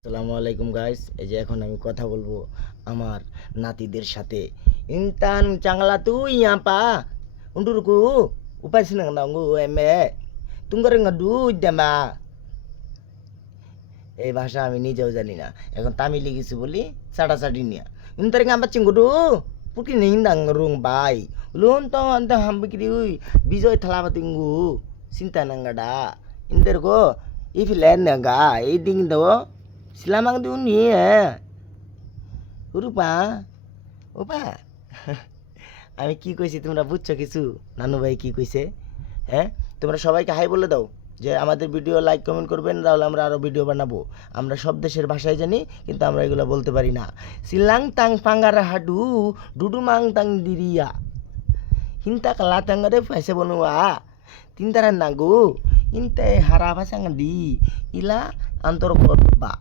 আসসালামু আলাইকুম গাইস, এই যে এখন আমি কথা বলবো আমার নাতিদের সাথে। Intan changla tu apa? Undurku upai senang nanggu eme. Tunggu ngadu jama. এই ভাষা আমি নিজেও জানি না, এখন তামিলে কিছু বলি সাটাসাটি নিয়া ইন্টারে ngamba cinggudu puki nindang rung bai ulun to anta hambikiri bijoy thalaba tinggu sinta nangada indergo ifilen nanga eding do silamang dunia urupa ওপা আমি কি কইছি তোমরা বুঝছো কিছু? নানু ভাই কি কইছে? হ্যাঁ, তোমরা সবাইকে হাই বলে দাও যে আমাদের ভিডিও লাইক কমেন্ট করবেন, তাহলে আমরা আরও ভিডিও বানাবো। আমরা সব দেশের ভাষায় জানি, কিন্তু আমরা এগুলো বলতে পারি না। সিলাং তাং পাঙ্গারা হাডু ডুডু মাং তাং দিরিয়া hinta kalatang ada fase bonua tintara nagu inte hara pasang di ila antor korba